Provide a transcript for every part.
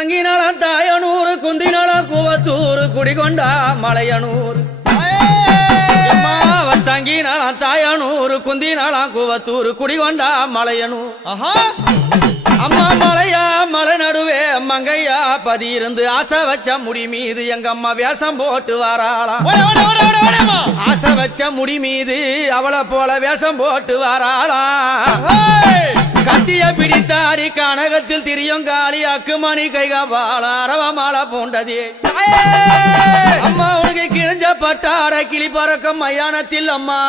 தங்கினாலாம் தாயனூர் குந்தினாலாம் கூவத்தூர் குடிகொண்டா மலையனூர் தங்கினாலாம் தாயனூர் குந்தினாலாம் கூவத்தூர் குடிகொண்டா மலையனூர் அம்மா மலையா மலை நடுவே மங்கையா பதி இருந்து ஆசை வச்ச முடி மீது எங்க அம்மா வேஷம் போட்டு வாராளாம் ஆசை வச்ச முடி மீது அவளை போல வேஷம் போட்டு வாராளாம் கத்திய பிடித்தாடி கனகத்தில் திரியுங்காலி அக்குமணி கைகால அரவமாலை போண்டதே அம்மா உனக்கு கிழிஞ்ச பட்டாட கிளி பறக்கம் மயானத்தில் அம்மா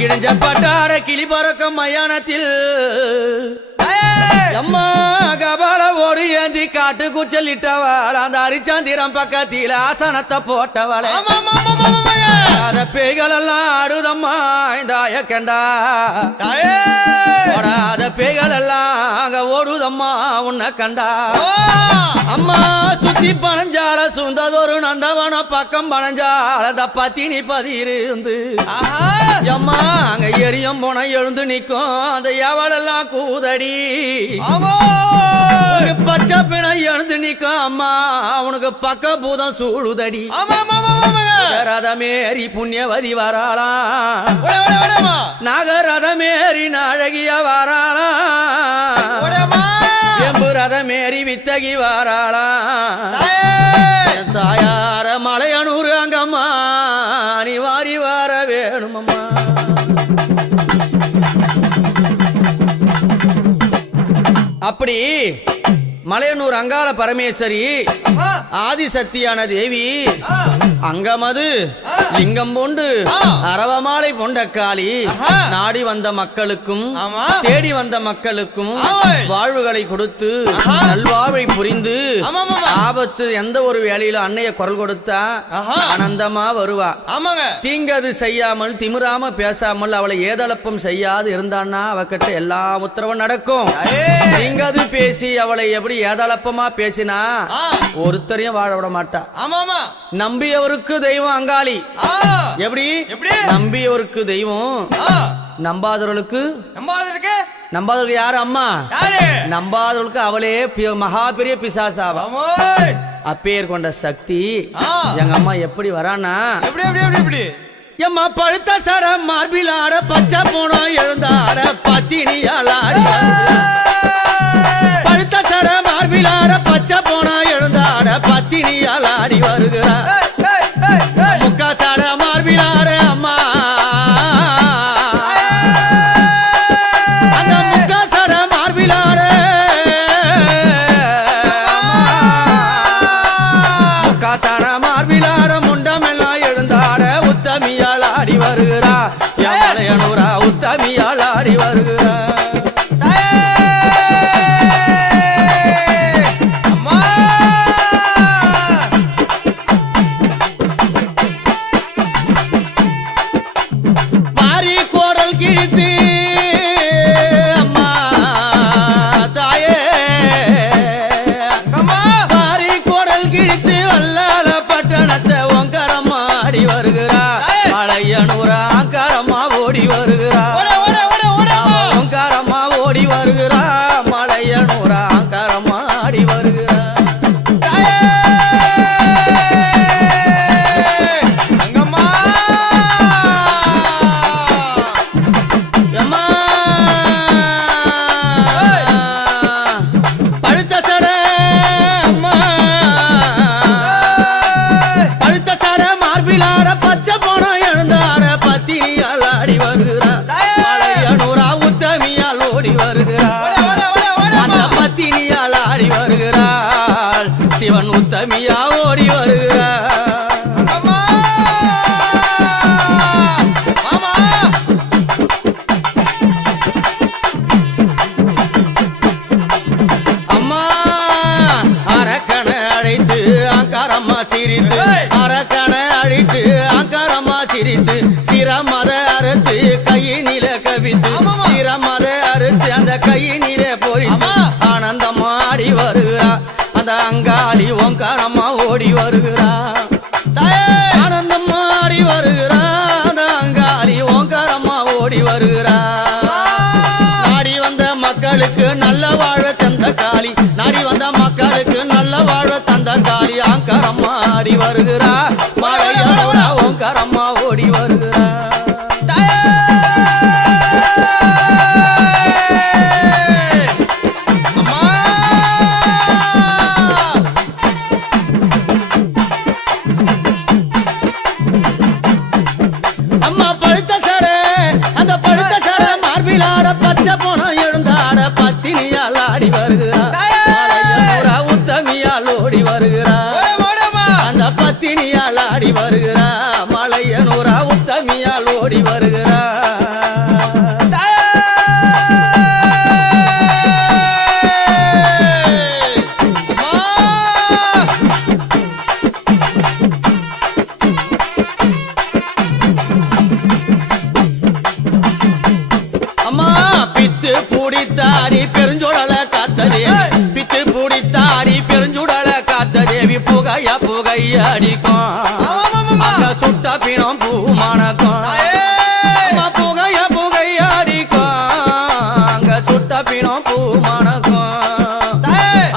கிழிஞ்ச பட்டாட கிளி பறக்கம் மயானத்தில் அம்மா கபால ஓடு ஏந்தி காட்டு குச்சலிட்டவாள் அந்த அரிச்சாந்திரம் பக்கத்தில ஆசனத்தை போட்டவள அத பேய்கள் எல்லாம் ஆடுதம்மா இந்த கண்டா ஓடாத பேய்கள் எல்லாம் அங்க ஓடுதம்மா உன்னை கண்டா அம்மா சுத்தி பனஞ்சால சுந்ததொரு நந்தவன பக்கம் பனஞ்சால பத்தினி பதிருந்து அம்மா அங்க எரியும் போன எழுந்து நிக்கும் அந்த எவளெல்லாம் கூதடி பச்சை பிணை எழுந்து நிக்கும் அம்மா அவனுக்கு பக்க பூதம் சூழுதடி ரதமேறி புண்ணியவதி வராளாம் நாகரதமேறி நாழகிய வராளாம் எம்பு ரதமேறி வித்தகி வராளாம் தாயார மலையனூர் அங்கம்மா நீ வாரி வர வேணுமம்மா அப்படி மலையனூர் அங்காள பரமேஸ்வரி ஆதிசக்தியான தேவி அங்கமது லிங்கம் போண்டு அரவமாலை பொண்டக்காளி நாடி வந்த மக்களுக்கும் தேடி வந்த மக்களுக்கும் வாழ்வுகளை கொடுத்து நல்வாழ்வை புரிந்து ஆபத்து எந்த ஒரு வேலையில அன்னைய குரல் கொடுத்தா ஆனந்தமா வருவா தீங்கது செய்யாமல் திமிராம பேசாமல் அவளை ஏதளப்பம் செய்யாது இருந்தான்னா அவகிட்ட எல்லா உத்தரவும் நடக்கும் தீங்கது பேசி அவளை எப்படி ஏதளப்பமா பேசினா ஒருத்தரையும் வாழ விட மாட்டா நம்பியவருக்கு தெய்வம் அங்காளி எப்படி நம்பியவருக்கு தெய்வம் நம்பாதவர்களுக்கு யாரு அம்மா நம்பாதவர்களுக்கு அவளே மகா பெரிய பிசாசாவா அப்பேர் கொண்ட சக்தி எங்க அம்மா எப்படி வரானா எம்மா பழுத்த சட மார்பில் ஆட பச்சை போனோம் எழுந்தாட பத்தினியாளாடி பழுத்த சட மார்பில் ஆட பச்சை போனா எழுந்தாட பத்தினியாளாடி வருகிறார் முக்கா சட மார்பில் ஆட அம்மா அந்த முக்கா சட மார்பில் ஆட முக்கா சட மார்பில் ஆட முண்டம் எல்லாம் எழுந்தாட உத்தமியால் ஆடி வருகிறா மலையனூரா உத்தமியால் ஆடி வருகிறா சிவன் உத்தமியா ஓடி வருகிறார் அம்மா அரக்கனை அழைத்து ஆங்காரம்மா சிரித்து அரக்கனை அழைத்து ஆங்காரம்மா சிரித்து சிரமத அறுத்து கையினில கவித்து சிரமத அறுத்து அந்த கையினில பொறித்து ஆனந்தமா ஆடி வருகிறார் அந்த அங்காளி ஓங்காரம்மா ஓடி வருகிறா ஆனந்தம்மா ஆடி வருகிறா அந்த அங்காளி ஓங்காரம்மா ஓடி வருகிறா நாடி வந்த மக்களுக்கு மக்களுக்கு நல்ல வாழ தந்த காளி, நாடி வந்த மக்களுக்கு நல்ல வாழ தந்த காளி, ஆங்காரம்மா ஆடி வருகிறா, மலையனூரா ஓங்காரம்மா ஓடி வருகிறா. அம்மா பழுத்த சடை, அந்த பழுத்த சடை மார்பிலாட பச்சை போனம் எழுந்தாட பத்தினியால் ஆடி வருகிறா, உத்தமியால் ஓடி வருகிறா, அந்த பத்தினியால் ஆடி வருகிறா, மலையனூரா உத்தமியால் ஓடி வருகிறா. அம்மா பித்து பூடித்தாடி பெருஞ்சுடல காத்ததேவி, பித்து பூடித்தாடி பெருஞ்சுடல காத்ததேவி, புகையா புகையடிக்கும் அங்க சுட்ட பிணம் பூமணக்கும், அம்மா புகையா புகையடிக்கும் அங்க சுட்ட பிணம் பூமணக்கும்.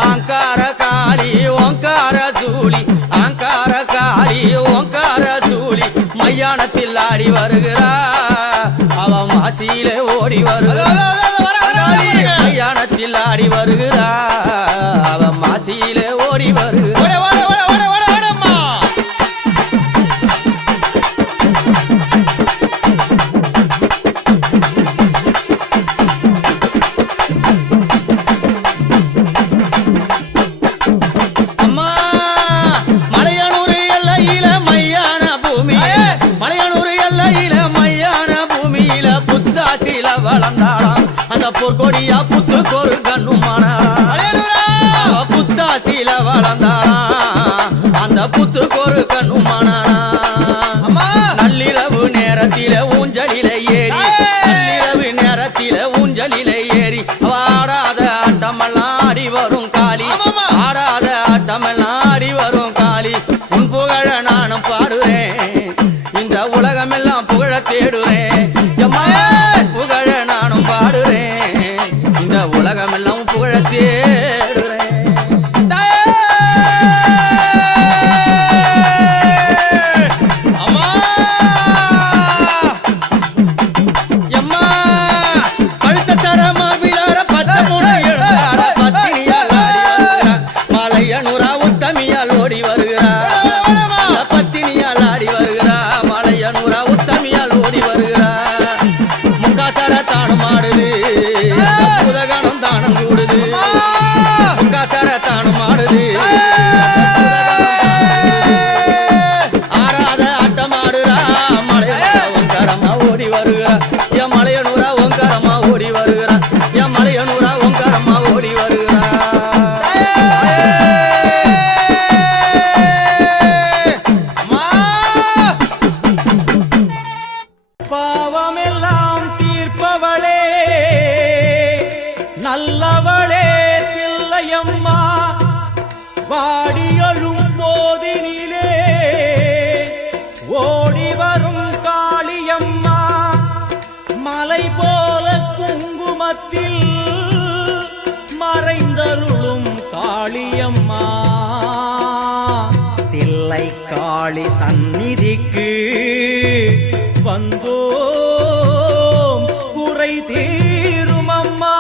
ஆங்கார காளி ஓங்கார சூளி, ஆங்கார காளி ஓங்கார சூளி, மையானத்தில் ஆடி வருகிறா, அவ மாசியிலே ஓடி வருகிறா, மையானத்தில் ஆடி வருகிறா, அவ மாசியிலே ஓடி வருகிறா. அம்மா மலையனூர் எல்லையில மையான பூமியே, மலையனூர் எல்லையில மையான பூமியில புத்தாசில வளர்ந்தாளாம், அந்த பொற்கொடியா புத்து கொரு கண்ணுமானா, புத்தாசில வளர்ந்தாளாம், அந்த புத்து கொரு கண்ணுமானா. நள்ளிரவு நேரத்தில ஊஞ்சலில ஏறி, நள்ளிரவு நேரத்தில ஊஞ்சலில ஏறி, ஆடாத ஆட்டமெல்லாம் ஆடி வரும் காளி, ஆடாத ஆட்டமெல்லாம் ஆடி வரும் காளி, உன் புகழ நானும் பாடுறேன், இந்த உலகமெல்லாம் புகழ தேடுறேன், புகழ நானும் பாடுறேன், இந்த உலகமெல்லாம் புகழ தேடுறேன். எம்மா பழுத்த சட மார்பிலார பச்சை பூனை எழுந்தாட பத்தினியால் ஆடி வருகிறா, மலையனூரா உத்தமியால் ஓடி வருகிறா, அந்த பத்தினியால் ஆடி வருகிறா, மலையனூரா உத்தமியால் ஓடி வருகிறா. முக்காசட தானம் ஆடுது, புதகணம் தானம் கூடுது, முக்காசட தானம் ஆடுது, ஆறாத ஆட்டம் ஆடுறா, மலையனூரா ஓங்காரம்மா ஓடி வருகிறா, என் மலையனூரா ஓங்காரம்மா ஓடி வருகிறா, என் மலையனூரா ஓங்காரம்மா ஓடி வருகிறா. பாவமெல்லாம் தீர்ப்பவளே நல்லவளே தில்லையம்மா, வாடியழும் போதினிலே ஓடி வரும் காளியம்மா, மலை போல குங்குமத்தில் மறைந்தருளும் காளியம்மா, தில்லை காளி சந்நிதிக்கு வந்தோம் குறை தீரும் அம்மா.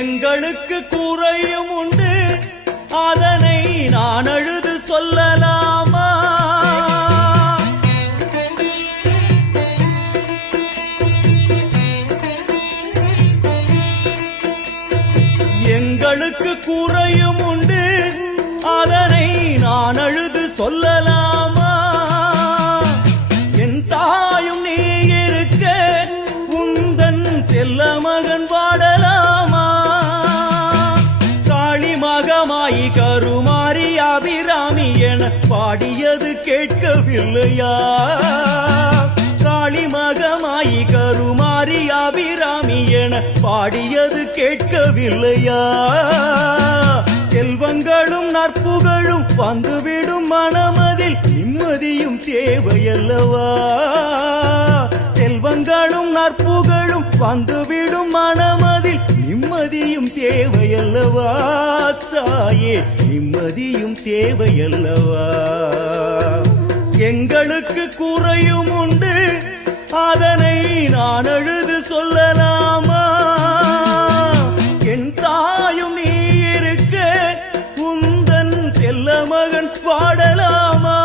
எங்களுக்கு குறையும் உண்டு, அதனை நான் அழுது சொல்லலாமா, எங்களுக்கு குறையும் உண்டு, அதனை நான் அழுது சொல்லலாமா, என் தாயும் நீ இருக்க உந்தன் செல்ல மகன் பாடலாமா, காளிமா மகமாயி கருமாறி அபிராமி என பாடியது கேட்கவில்லையா? காளி மகமாயி கருமாறி அபிராமி என பாடியது கேட்கவில்லையா? செல்வங்களும் நற்புகழும் வந்துவிடும் மனமதில் நிம்மதியும் தேவையல்லவா? செல்வங்களும் நற்புகழும் வந்துவிடும் மனமதில் நிம்மதியும் தேவையல்லவா? தாயே நிம்மதியும் தேவையல்லவா? எங்களுக்கு குறையும் உண்டு, அதனை நான் அழுது சொல்லலாமா? என் தாயும் நீ இருக்க உந்தன் செல்ல மகன் பாடலாமா?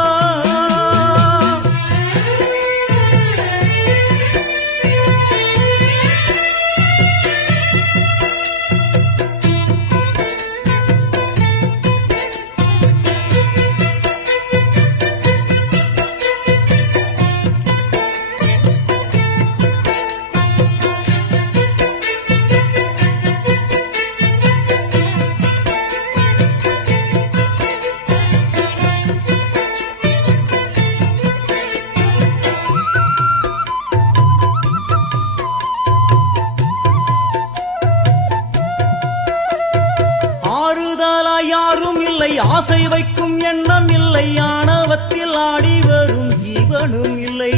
யாரும் இல்லை, ஆசை வைக்கும் எண்ணம் இல்லை, ஆணவத்தில் ஆடி வரும் ஜீவனும் இல்லை.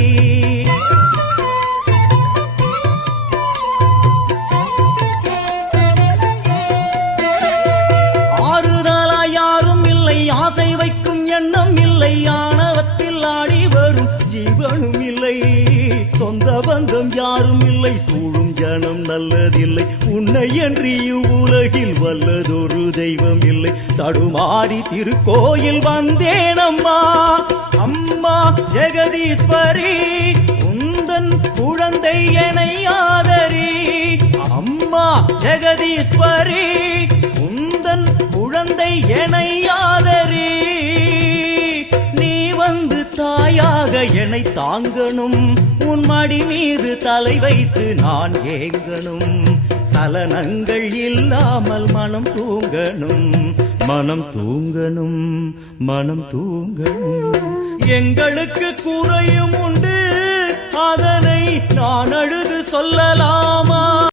ஆறுதலா யாரும் இல்லை, ஆசை வைக்கும் எண்ணம் இல்லை, ஆணவத்தில் ஆடி வரும் ஜீவனும் இல்லை. சொந்த பந்தம் யாரும் இல்லை, சூழும் ஜனம் நல்லதில்லை, உன்னை என்று இவ்வுலகில் வல்லதொரு தெய்வம் இல்லை. தடுமாறி திருக்கோயில் வந்தேன் அம்மா, அம்மா ஜெகதீஸ்வரி, உந்தன் குழந்தை என்னை ஆதரி. அம்மா ஜெகதீஸ்வரி, உந்தன் குழந்தை என்னை ஆதரி. நீ வந்து தாயாக என்னை தாங்கணும், உன் மடி மீது தலை வைத்து நான் ஏங்கணும். சலனங்கள் இல்லாமல் மனம் தூங்கணும், மனம் தூங்கணும், மனம் தூங்கணும். எங்களுக்கு குறையும் உண்டு, அதனை நான் அழுது சொல்லலாமா?